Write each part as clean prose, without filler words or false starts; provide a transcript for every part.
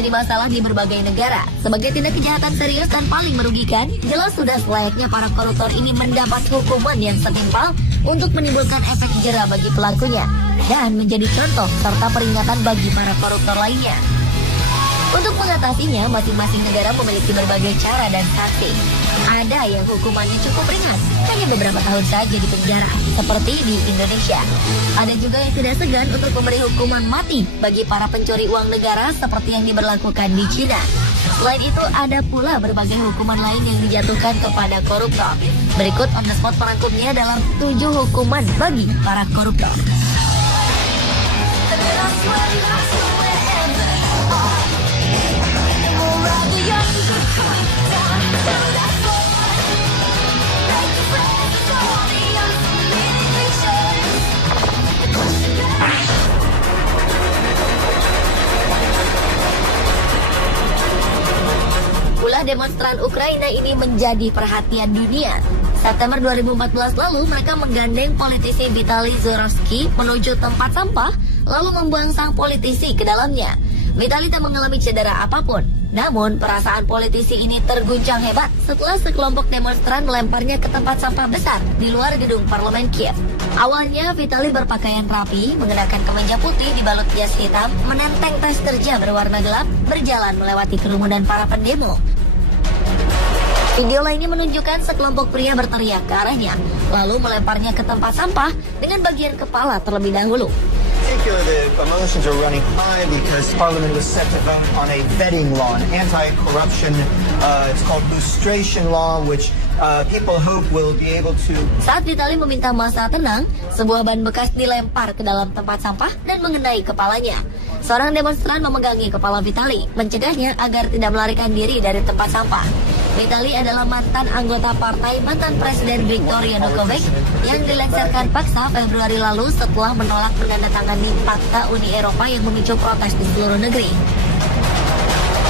menjadi masalah di berbagai negara. Sebagai tindak kejahatan serius dan paling merugikan, jelas sudah selayaknya para koruptor ini mendapat hukuman yang setimpal untuk menimbulkan efek jera bagi pelakunya dan menjadi contoh serta peringatan bagi para koruptor lainnya. Untuk mengatasinya, masing-masing negara memiliki berbagai cara dan taktik. Ada yang hukumannya cukup ringan, hanya beberapa tahun saja di penjara, seperti di Indonesia. Ada juga yang tidak segan untuk memberi hukuman mati bagi para pencuri uang negara seperti yang diberlakukan di Cina. Selain itu, ada pula berbagai hukuman lain yang dijatuhkan kepada koruptor. Berikut on the spot perangkumnya dalam 7 hukuman bagi para koruptor. Ulah demonstran Ukraina ini menjadi perhatian dunia. September 2014 lalu, mereka menggandeng politisi Vitaly Zurovsky menuju tempat sampah, lalu membuang sang politisi ke dalamnya. Vitaly tak mengalami cedera apapun. Namun, perasaan politisi ini terguncang hebat setelah sekelompok demonstran melemparnya ke tempat sampah besar di luar gedung parlemen Kiev. Awalnya, Vitaly berpakaian rapi, mengenakan kemeja putih dibalut jas hitam, menenteng tas kerja berwarna gelap, berjalan melewati kerumunan para pendemo. Video lainnya menunjukkan sekelompok pria berteriak ke arahnya, lalu melemparnya ke tempat sampah dengan bagian kepala terlebih dahulu. The emotions are running high because Parliament was set to vote on a vetting law, an anti-corruption, it's called lustration law, which people hope will be able to... Saat Vitaly meminta massa tenang, sebuah ban bekas dilempar ke dalam tempat sampah dan mengenai kepalanya. Seorang demonstran memegangi kepala Vitaly, mencegahnya agar tidak melarikan diri dari tempat sampah. Vitaly adalah mantan anggota partai mantan Presiden Viktor Yanukovych yang dilengsarkan paksa Februari lalu setelah menolak menandatangani Fakta Uni Eropa yang memicu protes di seluruh negeri.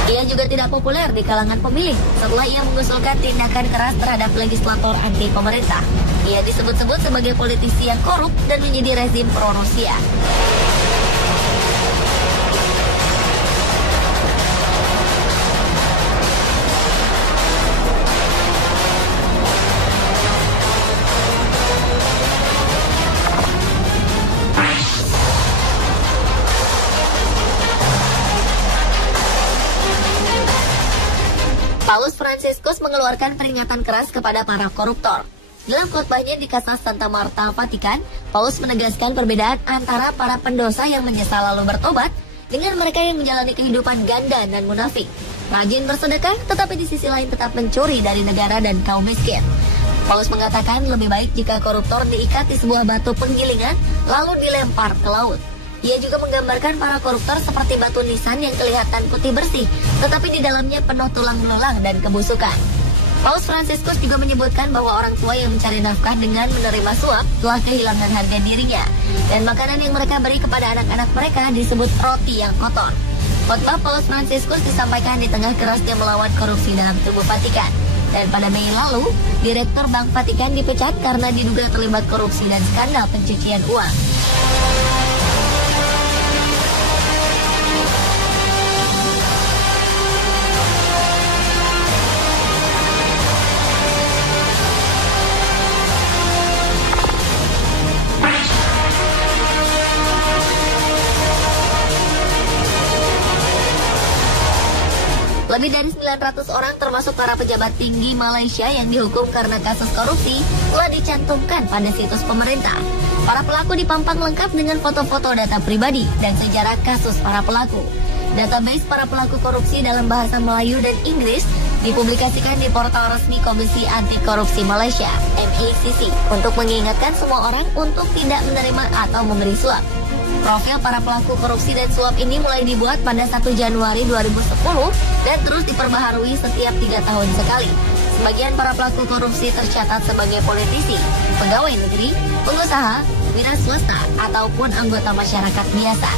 Ia juga tidak populer di kalangan pemilih setelah ia mengusulkan tindakan keras terhadap legislator anti pemerintah. Ia disebut-sebut sebagai politisi yang korup dan menjadi rezim pro-Rusia. Paus Fransiskus mengeluarkan peringatan keras kepada para koruptor. Dalam khotbahnya di Kasas Santa Marta, Vatikan, Paus menegaskan perbedaan antara para pendosa yang menyesal lalu bertobat dengan mereka yang menjalani kehidupan ganda dan munafik. Rajin bersedekah, tetapi di sisi lain tetap mencuri dari negara dan kaum miskin. Paus mengatakan lebih baik jika koruptor diikat di sebuah batu penggilingan lalu dilempar ke laut. Ia juga menggambarkan para koruptor seperti batu nisan yang kelihatan putih bersih, tetapi di dalamnya penuh tulang belulang dan kebusukan. Paus Fransiskus juga menyebutkan bahwa orang tua yang mencari nafkah dengan menerima suap telah kehilangan harga dirinya, dan makanan yang mereka beri kepada anak-anak mereka disebut roti yang kotor. Khotbah Paus Fransiskus disampaikan di tengah kerasnya melawan korupsi dalam tubuh Vatikan. Dan pada Mei lalu, Direktur Bank Vatikan dipecat karena diduga terlibat korupsi dan skandal pencucian uang. Lebih dari 900 orang termasuk para pejabat tinggi Malaysia yang dihukum karena kasus korupsi telah dicantumkan pada situs pemerintah. Para pelaku dipampang lengkap dengan foto-foto data pribadi dan sejarah kasus para pelaku. Database para pelaku korupsi dalam bahasa Melayu dan Inggris dipublikasikan di portal resmi Komisi Anti Korupsi Malaysia, MECC, untuk mengingatkan semua orang untuk tidak menerima atau memberi suap. Profil para pelaku korupsi dan suap ini mulai dibuat pada 1 Januari 2010 dan terus diperbaharui setiap 3 tahun sekali. Sebagian para pelaku korupsi tercatat sebagai politisi, pegawai negeri, pengusaha, wira swasta, ataupun anggota masyarakat biasa.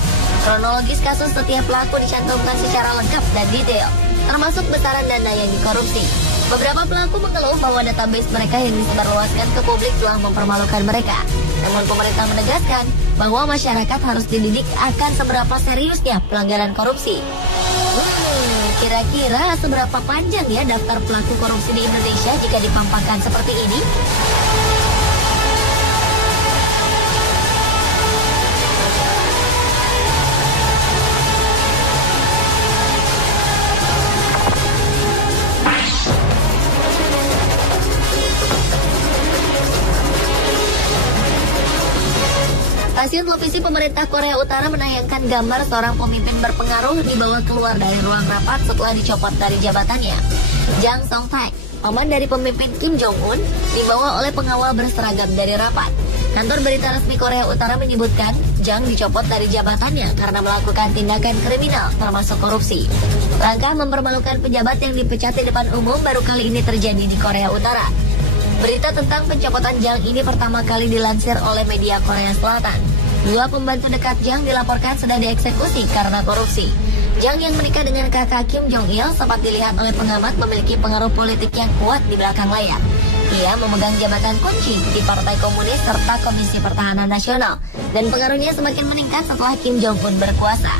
Kronologis kasus setiap pelaku dicantumkan secara lengkap dan detail, termasuk besaran dana yang dikorupsi. Beberapa pelaku mengeluh bahwa database mereka yang disebarluaskan ke publik telah mempermalukan mereka. Namun pemerintah menegaskan bahwa masyarakat harus dididik akan seberapa seriusnya pelanggaran korupsi. Kira-kira seberapa panjang ya daftar pelaku korupsi di Indonesia jika dipampangkan seperti ini? Stasiun televisi pemerintah Korea Utara menayangkan gambar seorang pemimpin berpengaruh dibawa keluar dari ruang rapat setelah dicopot dari jabatannya. Jang Song-taek, paman dari pemimpin Kim Jong-un, dibawa oleh pengawal berseragam dari rapat. Kantor berita resmi Korea Utara menyebutkan Jang dicopot dari jabatannya karena melakukan tindakan kriminal termasuk korupsi. Langkah mempermalukan pejabat yang dipecat di depan umum baru kali ini terjadi di Korea Utara. Berita tentang pencopotan Jang ini pertama kali dilansir oleh media Korea Selatan. 2 pembantu dekat Jang dilaporkan sudah dieksekusi karena korupsi. Jang yang menikah dengan kakak Kim Jong-il sempat dilihat oleh pengamat memiliki pengaruh politik yang kuat di belakang layar. Ia memegang jabatan kunci di Partai Komunis serta Komisi Pertahanan Nasional, dan pengaruhnya semakin meningkat setelah Kim Jong-un berkuasa.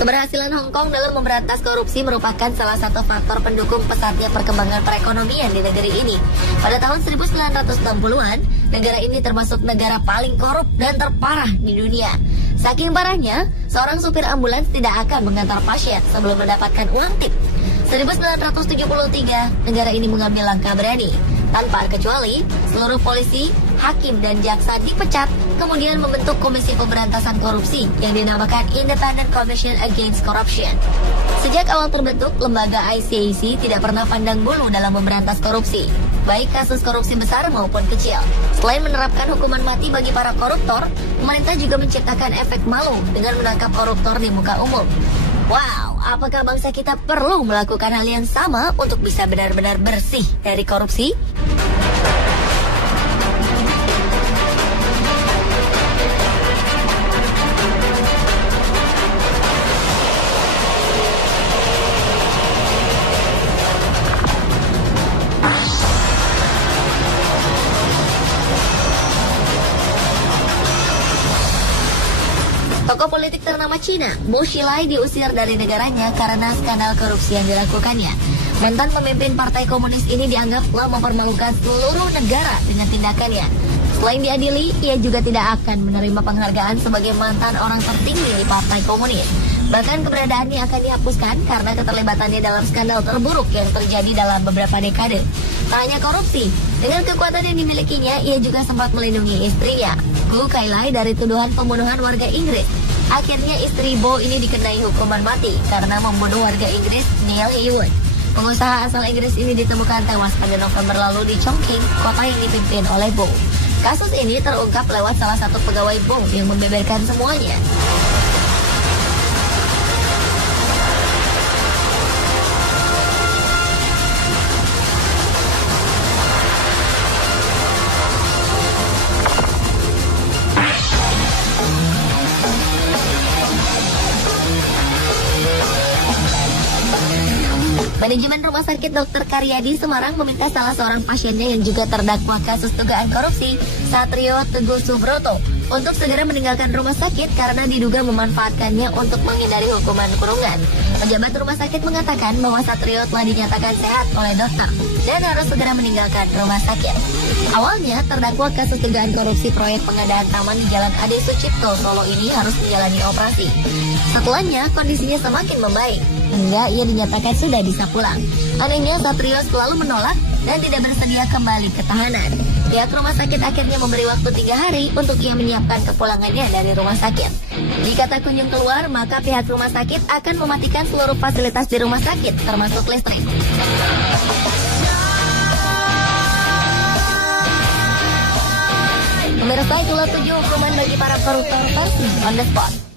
Keberhasilan Hong Kong dalam memberantas korupsi merupakan salah satu faktor pendukung pesatnya perkembangan perekonomian di negeri ini. Pada tahun 1960-an, negara ini termasuk negara paling korup dan terparah di dunia. Saking parahnya, seorang supir ambulans tidak akan mengantar pasien sebelum mendapatkan uang tip. 1973, negara ini mengambil langkah berani. Tanpa kecuali, seluruh polisi, hakim, dan jaksa dipecat, kemudian membentuk Komisi Pemberantasan Korupsi yang dinamakan Independent Commission Against Corruption. Sejak awal terbentuk, lembaga ICAC tidak pernah pandang bulu dalam memberantas korupsi, baik kasus korupsi besar maupun kecil. Selain menerapkan hukuman mati bagi para koruptor, pemerintah juga menciptakan efek malu dengan menangkap koruptor di muka umum. Wow, apakah bangsa kita perlu melakukan hal yang sama untuk bisa benar-benar bersih dari korupsi? Tokoh politik ternama Cina, Bo Xilai, diusir dari negaranya karena skandal korupsi yang dilakukannya. Mantan pemimpin Partai Komunis ini dianggap telah mempermalukan seluruh negara dengan tindakannya. Selain diadili, ia juga tidak akan menerima penghargaan sebagai mantan orang tertinggi di Partai Komunis. Bahkan keberadaannya akan dihapuskan karena keterlibatannya dalam skandal terburuk yang terjadi dalam beberapa dekade. Tak hanya korupsi, dengan kekuatan yang dimilikinya, ia juga sempat melindungi istrinya, Gu Kailai, dari tuduhan pembunuhan warga Inggris. Akhirnya istri Bo ini dikenai hukuman mati karena membunuh warga Inggris Neil Heywood. Pengusaha asal Inggris ini ditemukan tewas pada November lalu di Chongqing, kota yang dipimpin oleh Bo. Kasus ini terungkap lewat salah satu pegawai Bo yang membeberkan semuanya. Manajemen Rumah Sakit Dr. Karyadi Semarang meminta salah seorang pasiennya yang juga terdakwa kasus dugaan korupsi, Satrio Teguh Subroto, untuk segera meninggalkan rumah sakit karena diduga memanfaatkannya untuk menghindari hukuman kurungan. Pejabat rumah sakit mengatakan bahwa Satrio telah dinyatakan sehat oleh dokter dan harus segera meninggalkan rumah sakit. Awalnya, terdakwa kasus dugaan korupsi proyek pengadaan taman di Jalan Ade Sucipto, Solo ini harus menjalani operasi. Setelahnya, kondisinya semakin membaik, hingga ia dinyatakan sudah bisa pulang. Anehnya, Satrio selalu menolak dan tidak bersedia kembali ke tahanan. Pihak rumah sakit akhirnya memberi waktu 3 hari untuk ia menyiapkan kepulangannya dari rumah sakit. Jika tak kunjung keluar, maka pihak rumah sakit akan mematikan seluruh fasilitas di rumah sakit, termasuk listrik. Pemirsa, itulah 7 hukuman bagi para koruptor versi On The Spot.